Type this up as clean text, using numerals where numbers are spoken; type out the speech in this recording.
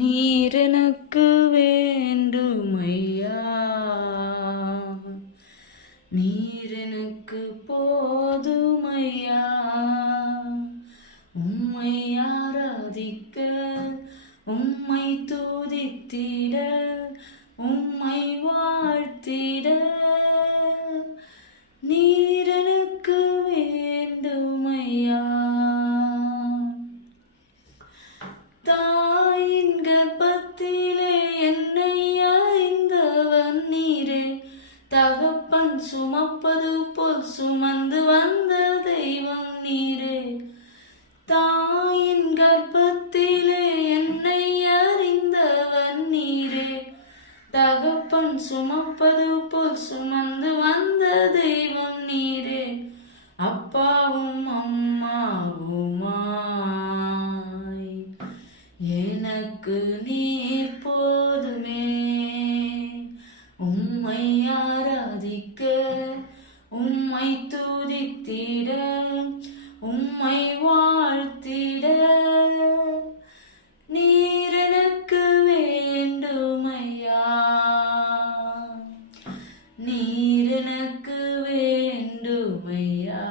நீர் எனக்கு வேண்டுமையா, நீர் எனக்கு போதுமையா. உம்மை ஆராதிக்க, உம்மை துதித்திட, உம்மை வாழ்த்திட நீர் எனக்கு வேண்டுமையா. தாயின் கர்ப்பத்திலே என்னை அறிந்தவன் நீரே, தகப்பன் சுமப்பது போல் சுமந்து வந்த தெய்வம் நீரே. தாயின் கர்ப்பத்திலே என்னை அறிந்தவன் நீரே, தகப்பன் சுமப்பது போல் சுமந்து வந்த தெய்வம் நீரே. அப்பாவும் அம்மாவுமாய் எனக்கு நீர் போதுமே. உம்மை ஆராதிக்க, உம்மை துதித்திட, உம்மை வாழ்த்திட நீர் எனக்கு வேண்டுமையா. நீர் எனக்கு வேண்டுமையா.